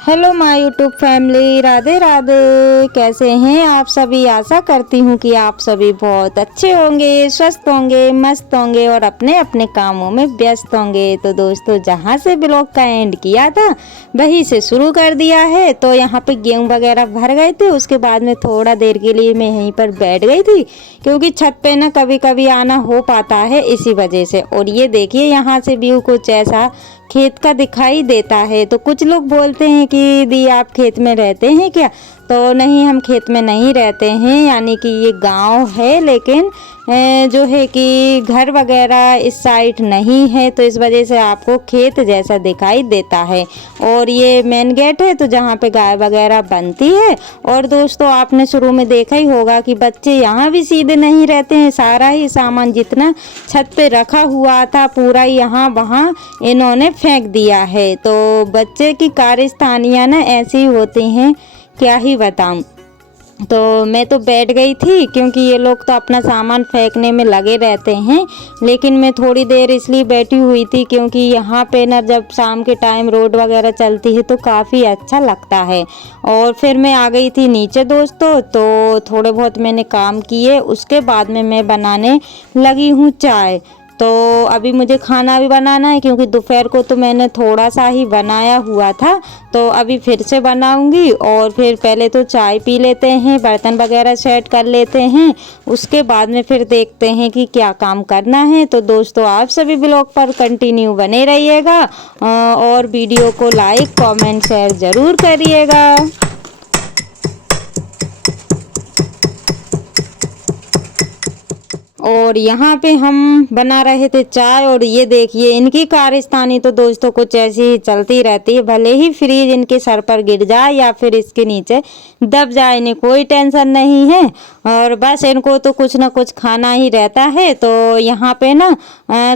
Hello my YouTube family, Radhe Radhe. कैसे हैं आप सभी? आशा करती हूँ कि आप सभी बहुत अच्छे होंगे, स्वस्थ होंगे, मस्त होंगे और अपने अपने कामों में व्यस्त होंगे। तो दोस्तों, जहाँ से ब्लॉग का एंड किया था वहीं से शुरू कर दिया है। तो यहाँ पे गेहूँ वगैरह भर गए थे, उसके बाद में थोड़ा देर के लिए मैं यहीं पर बैठ गई थी, क्योंकि छत पे ना कभी कभी आना हो पाता है इसी वजह से। और ये देखिए, यहाँ से व्यू कुछ ऐसा खेत का दिखाई देता है। तो कुछ लोग बोलते हैं कि दी आप खेत में रहते हैं क्या? तो नहीं, हम खेत में नहीं रहते हैं, यानी कि ये गांव है, लेकिन जो है कि घर वगैरह इस साइड नहीं है, तो इस वजह से आपको खेत जैसा दिखाई देता है। और ये मेन गेट है, तो जहाँ पे गाय वगैरह बनती है। और दोस्तों, आपने शुरू में देखा ही होगा कि बच्चे यहाँ भी सीधे नहीं रहते हैं। सारा ही सामान जितना छत पे रखा हुआ था पूरा यहाँ वहाँ इन्होंने फेंक दिया है। तो बच्चे की कार्यस्थानियाँ ना ऐसी होती हैं, क्या ही बताऊं। तो मैं तो बैठ गई थी, क्योंकि ये लोग तो अपना सामान फेंकने में लगे रहते हैं। लेकिन मैं थोड़ी देर इसलिए बैठी हुई थी क्योंकि यहाँ पे ना जब शाम के टाइम रोड वगैरह चलती है तो काफ़ी अच्छा लगता है। और फिर मैं आ गई थी नीचे दोस्तों, तो थोड़े बहुत मैंने काम किए, उसके बाद में मैं बनाने लगी हूँ चाय। तो अभी मुझे खाना भी बनाना है, क्योंकि दोपहर को तो मैंने थोड़ा सा ही बनाया हुआ था। तो अभी फिर से बनाऊंगी, और फिर पहले तो चाय पी लेते हैं, बर्तन वगैरह सेट कर लेते हैं, उसके बाद में फिर देखते हैं कि क्या काम करना है। तो दोस्तों, आप सभी ब्लॉग पर कंटिन्यू बने रहिएगा और वीडियो को लाइक कमेंट शेयर ज़रूर करिएगा। और यहाँ पे हम बना रहे थे चाय, और ये देखिए इनकी कारस्तानी तो दोस्तों कुछ ऐसी ही चलती रहती है। भले ही फ्रिज इनके सर पर गिर जाए या फिर इसके नीचे दब जाए, इन्हें कोई टेंशन नहीं है। और बस इनको तो कुछ ना कुछ खाना ही रहता है। तो यहाँ पे ना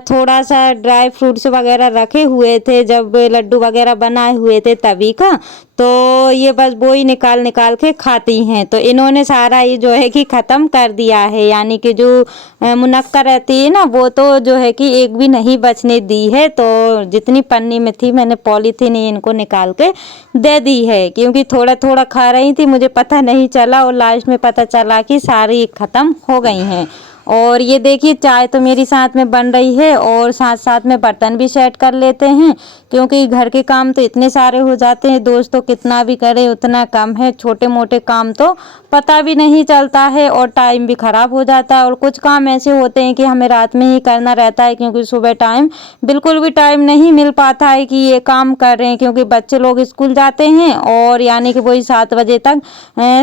थोड़ा सा ड्राई फ्रूट्स वगैरह रखे हुए थे, जब लड्डू वगैरह बनाए हुए थे तभी का। तो ये बस वो ही निकाल निकाल के खाती हैं। तो इन्होंने सारा ही जो है कि ख़त्म कर दिया है, यानी कि जो मुनक्का रहती है ना, वो तो जो है कि एक भी नहीं बचने दी है। तो जितनी पन्नी में थी मैंने पॉलीथीन ही इनको निकाल के दे दी है, क्योंकि थोड़ा थोड़ा खा रही थी, मुझे पता नहीं चला, और लास्ट में पता चला कि सारी ख़त्म हो गई हैं। और ये देखिए, चाय तो मेरी साथ में बन रही है, और साथ साथ में बर्तन भी सेट कर लेते हैं, क्योंकि घर के काम तो इतने सारे हो जाते हैं दोस्तों, कितना भी करें उतना कम है। छोटे मोटे काम तो पता भी नहीं चलता है, और टाइम भी ख़राब हो जाता है। और कुछ काम ऐसे होते हैं कि हमें रात में ही करना रहता है, क्योंकि सुबह टाइम बिल्कुल भी टाइम नहीं मिल पाता है कि ये काम कर रहे हैं, क्योंकि बच्चे लोग स्कूल जाते हैं, और यानी कि वही 7 बजे तक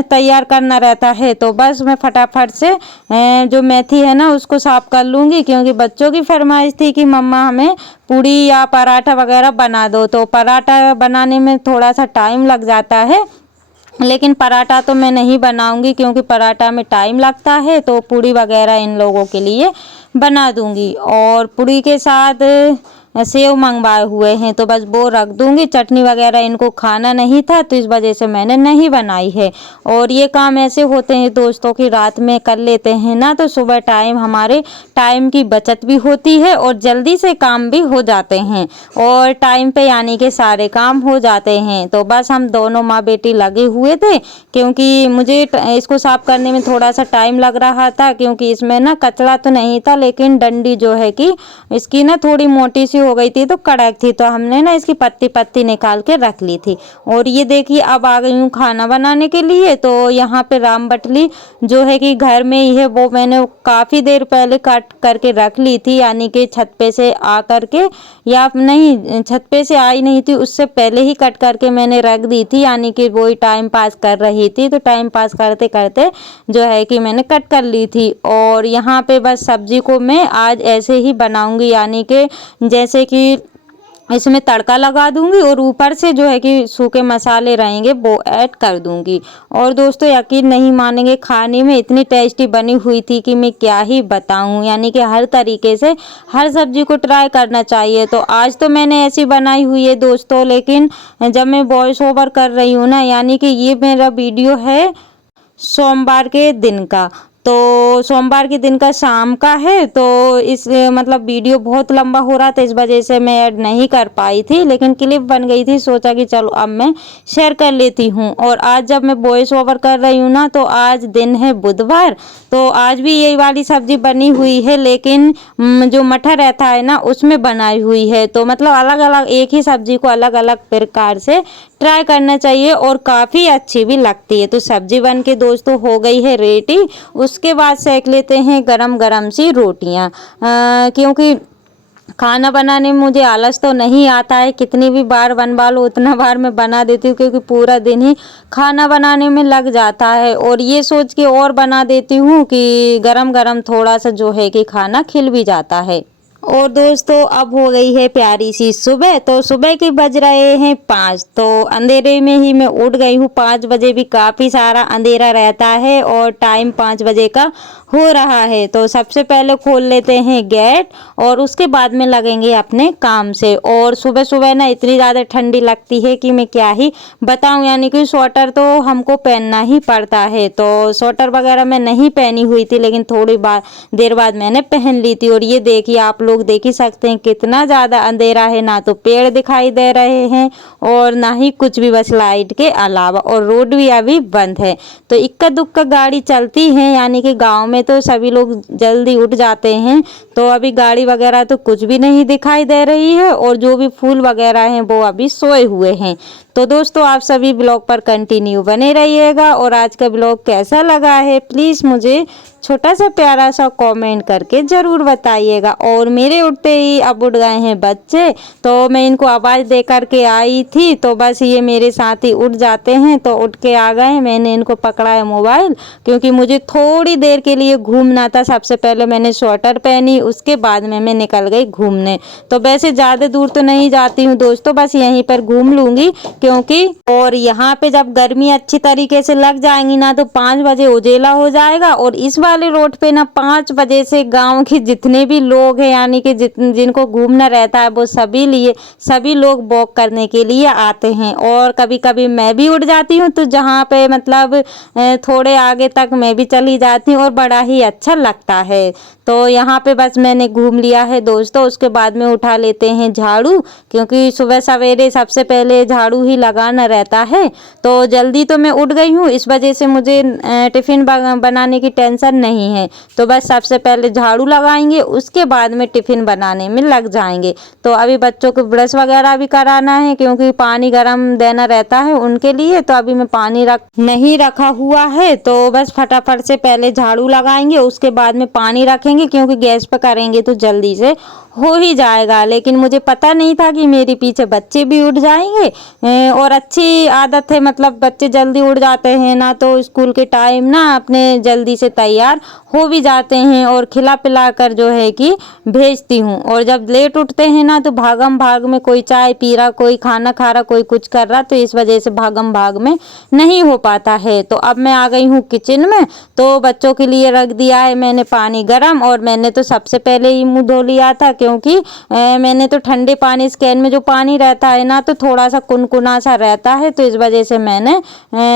तैयार करना रहता है। तो बस मैं फटाफट से जो मेथी है ना उसको साफ कर लूँगी, क्योंकि बच्चों की फरमाइश थी कि मम्मा हमें पूड़ी या पराठा वगैरह बना दो। तो पराठा बनाने में थोड़ा सा टाइम लग जाता है, लेकिन पराठा तो मैं नहीं बनाऊंगी, क्योंकि पराठा में टाइम लगता है। तो पूड़ी वगैरह इन लोगों के लिए बना दूंगी। और पूड़ी के साथ सेव मंगवाए हुए हैं, तो बस वो रख दूंगी। चटनी वगैरह इनको खाना नहीं था, तो इस वजह से मैंने नहीं बनाई है। और ये काम ऐसे होते हैं दोस्तों कि रात में कर लेते हैं ना, तो सुबह टाइम हमारे टाइम की बचत भी होती है, और जल्दी से काम भी हो जाते हैं, और टाइम पे यानी कि सारे काम हो जाते हैं। तो बस हम दोनों माँ बेटी लगे हुए थे, क्योंकि मुझे इसको साफ करने में थोड़ा सा टाइम लग रहा था, क्योंकि इसमें ना कचरा तो नहीं था, लेकिन डंडी जो है कि इसकी ना थोड़ी मोटी सी हो गई थी, तो कड़क थी, तो हमने ना इसकी पत्ती पत्ती निकाल के रख ली थी। और ये देखिए, अब आ गई हूँ खाना बनाने के लिए। तो यहाँ पे राम बटली जो है कि घर में ही है, वो मैंने काफ़ी देर पहले काट करके रख ली थी, यानी कि छत पे से आ करके, या नहीं छत पे से आई नहीं थी, उससे पहले ही कट करके मैंने रख दी थी, यानी कि वही टाइम पास कर रही थी। तो टाइम पास करते करते जो है कि मैंने कट कर ली थी। और यहाँ पे बस सब्जी को मैं आज ऐसे ही बनाऊंगी, यानी कि जैसे कि इसमें तड़का लगा दूंगी, और ऊपर से जो है कि सूखे मसाले रहेंगे वो ऐड कर दूंगी। और दोस्तों, यकीन नहीं मानेंगे, खाने में इतनी टेस्टी बनी हुई थी कि मैं क्या ही बताऊं, यानी कि हर तरीके से हर सब्जी को ट्राई करना चाहिए। तो आज तो मैंने ऐसी बनाई हुई है दोस्तों, लेकिन जब मैं वॉइस ओवर कर रही हूँ ना, यानी कि ये मेरा वीडियो है सोमवार के दिन का, तो सोमवार के दिन का शाम का है, तो इस मतलब वीडियो बहुत लंबा हो रहा था, इस वजह से मैं ऐड नहीं कर पाई थी, लेकिन क्लिप बन गई थी, सोचा कि चलो अब मैं शेयर कर लेती हूँ। और आज जब मैं वॉइस ओवर कर रही हूँ ना, तो आज दिन है बुधवार, तो आज भी यही वाली सब्जी बनी हुई है, लेकिन जो मटर रहता है ना उसमें बनाई हुई है। तो मतलब अलग अलग एक ही सब्जी को अलग अलग प्रकार से ट्राई करना चाहिए और काफ़ी अच्छी भी लगती है। तो सब्जी बन के दोस्तों हो गई है रेडी। उसके बाद सेक लेते हैं गरम गरम सी रोटियां, क्योंकि खाना बनाने में मुझे आलस तो नहीं आता है, कितनी भी बार बनवा लो उतना बार मैं बना देती हूँ, क्योंकि पूरा दिन ही खाना बनाने में लग जाता है। और ये सोच के और बना देती हूँ कि गरम गरम थोड़ा सा जो है कि खाना खिल भी जाता है। और दोस्तों अब हो गई है प्यारी सी सुबह, तो सुबह के बज रहे हैं 5, तो अंधेरे में ही मैं उठ गई हूँ। 5 बजे भी काफ़ी सारा अंधेरा रहता है और टाइम 5 बजे का हो रहा है। तो सबसे पहले खोल लेते हैं गेट और उसके बाद में लगेंगे अपने काम से। और सुबह सुबह ना इतनी ज़्यादा ठंडी लगती है कि मैं क्या ही बताऊं, यानी कि स्वेटर तो हमको पहनना ही पड़ता है। तो स्वेटर वगैरह मैं नहीं पहनी हुई थी, लेकिन थोड़ी देर बाद मैंने पहन ली थी। और ये देखिए आप लोग देख ही सकते हैं कितना ज़्यादा अंधेरा है, ना तो पेड़ दिखाई दे रहे हैं और ना ही कुछ भी, बस लाइट के अलावा। और रोड भी अभी बंद है, तो इक्का दुक्का गाड़ी चलती है, यानी कि गाँव में तो सभी लोग जल्दी उठ जाते हैं। तो अभी गाड़ी वगैरह तो कुछ भी नहीं दिखाई दे रही है और जो भी फूल वगैरह हैं वो अभी सोए हुए हैं। तो दोस्तों आप सभी ब्लॉग पर कंटिन्यू बने रहिएगा। और आज का ब्लॉग कैसा लगा है प्लीज़ मुझे छोटा सा प्यारा सा कमेंट करके ज़रूर बताइएगा। और मेरे उठते ही अब उठ गए हैं बच्चे, तो मैं इनको आवाज़ दे करके आई थी, तो बस ये मेरे साथ ही उठ जाते हैं, तो उठ के आ गए। मैंने इनको पकड़ा है मोबाइल, क्योंकि मुझे थोड़ी देर के लिए घूमना था। सबसे पहले मैंने स्वेटर पहनी, उसके बाद में मैं निकल गई घूमने। तो वैसे ज़्यादा दूर तो नहीं जाती हूँ दोस्तों, बस यहीं पर घूम लूँगी, क्योंकि और यहाँ पे जब गर्मी अच्छी तरीके से लग जाएंगी ना, तो 5 बजे उजेला हो जाएगा। और इस वाले रोड पे ना 5 बजे से गांव के जितने भी लोग हैं, यानी कि जिनको घूमना रहता है, वो सभी लोग वॉक करने के लिए आते हैं। और कभी कभी मैं भी उठ जाती हूँ, तो जहाँ पे मतलब थोड़े आगे तक मैं भी चली जाती हूँ और बड़ा ही अच्छा लगता है। तो यहाँ पे बस मैंने घूम लिया है दोस्तों। उसके बाद में उठा लेते हैं झाड़ू, क्योंकि सुबह सवेरे सबसे पहले झाड़ू ही लगाना रहता है। तो जल्दी तो मैं उठ गई हूँ, इस वजह से मुझे टिफ़िन बनाने की टेंशन नहीं है। तो बस सबसे पहले झाड़ू लगाएंगे, उसके बाद में टिफ़िन बनाने में लग जाएंगे। तो अभी बच्चों को ब्रश वगैरह भी कराना है, क्योंकि पानी गर्म देना रहता है उनके लिए। तो अभी मैं पानी नहीं रखा हुआ है, तो बस फटाफट से पहले झाड़ू लगाएंगे, उसके बाद में पानी रखेंगे, क्योंकि गैस पर करेंगे तो जल्दी से हो ही जाएगा। लेकिन मुझे पता नहीं था कि मेरे पीछे बच्चे भी उठ जाएंगे। और अच्छी आदत है, मतलब बच्चे जल्दी उठ जाते हैं ना, तो स्कूल के टाइम ना अपने जल्दी से तैयार हो भी जाते हैं और खिला पिला कर जो है कि भेजती हूँ। और जब लेट उठते हैं ना, तो भागम भाग में कोई चाय पी रहा, कोई खाना खा रहा, कोई कुछ कर रहा, तो इस वजह से भागम भाग में नहीं हो पाता है। तो अब मैं आ गई हूँ किचन में, तो बच्चों के लिए रख दिया है मैंने पानी गरम। और मैंने तो सबसे पहले ही मुँह धो लिया था, क्योंकि मैंने तो ठंडे पानी, इस कैन में जो पानी रहता है ना, तो थोड़ा सा कुनकुना सा रहता है, तो इस वजह से मैंने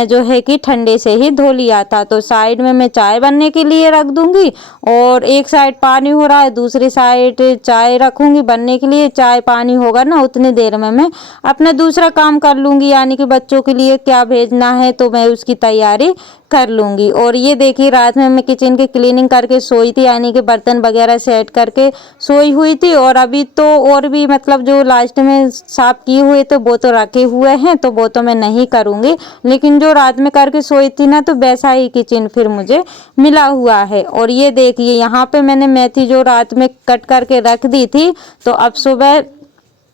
जो है कि ठंडे से ही धो लिया था। तो साइड में मैं चाय बनने के लिए रख दूंगी, और एक साइड पानी हो रहा है, दूसरी साइड चाय रखूंगी बनने के लिए। चाय पानी होगा ना, उतनी देर में मैं अपना दूसरा काम कर लूँगी, यानी कि बच्चों के लिए क्या भेजना है, तो मैं उसकी तैयारी कर लूँगी। और ये देखिए रात में मैं किचन की क्लीनिंग करके सोई थी, यानी कि बर्तन वगैरह सेट करके सोई हुई थी। और अभी तो और भी मतलब जो लास्ट में साफ किए हुए थे वो तो रखे हुए हैं, तो वो तो मैं नहीं करूँगी। लेकिन जो रात में करके सोई थी ना, तो वैसा ही किचन फिर मुझे मिला हुआ है। और ये देखिए यहाँ पे मैंने मेथी जो रात में कट करके रख दी थी, तो अब सुबह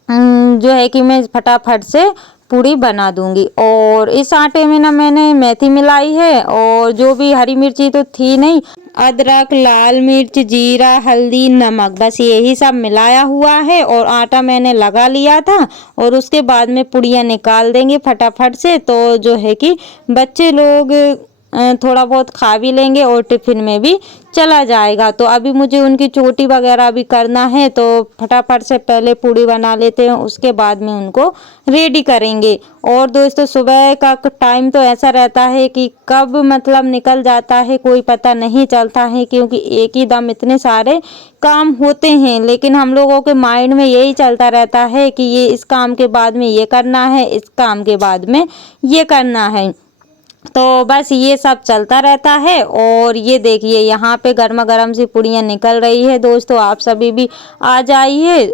जो है कि मैं फटाफट से पूड़ी बना दूंगी। और इस आटे में ना मैंने मेथी मिलाई है, और जो भी हरी मिर्ची तो थी नहीं, अदरक, लाल मिर्च, जीरा, हल्दी, नमक, बस यही सब मिलाया हुआ है। और आटा मैंने लगा लिया था, और उसके बाद में पुड़ियाँ निकाल देंगे फटाफट से। तो जो है कि बच्चे लोग थोड़ा बहुत खा भी लेंगे और टिफ़िन में भी चला जाएगा। तो अभी मुझे उनकी चोटी वगैरह भी करना है, तो फटाफट से पहले पूड़ी बना लेते हैं, उसके बाद में उनको रेडी करेंगे। और दोस्तों सुबह का टाइम तो ऐसा रहता है कि कब मतलब निकल जाता है कोई पता नहीं चलता है, क्योंकि एक ही दम इतने सारे काम होते हैं, लेकिन हम लोगों के माइंड में यही चलता रहता है कि ये इस काम के बाद में ये करना है, इस काम के बाद में ये करना है। तो बस ये सब चलता रहता है। और ये देखिए यहाँ पे गर्मा गर्म सी पूड़ियाँ निकल रही है। दोस्तों आप सभी भी आ जाइए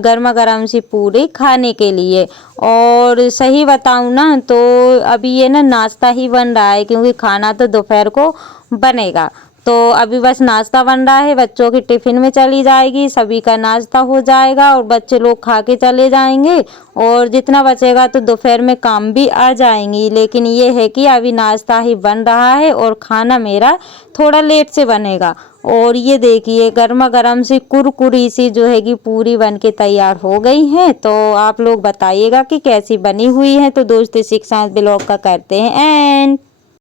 गर्मा गर्म सी पूड़ी खाने के लिए। और सही बताऊँ ना तो अभी ये ना नाश्ता ही बन रहा है, क्योंकि खाना तो दोपहर को बनेगा। तो अभी बस नाश्ता बन रहा है, बच्चों की टिफ़िन में चली जाएगी, सभी का नाश्ता हो जाएगा और बच्चे लोग खा के चले जाएंगे। और जितना बचेगा तो दोपहर में काम भी आ जाएंगी। लेकिन ये है कि अभी नाश्ता ही बन रहा है और खाना मेरा थोड़ा लेट से बनेगा। और ये देखिए गर्मा गर्म सी कुरकुरी सी जो है कि पूरी बन के तैयार हो गई है। तो आप लोग बताइएगा कि कैसी बनी हुई है। तो दोस्तों 6 ब्लॉग का करते हैं एंड।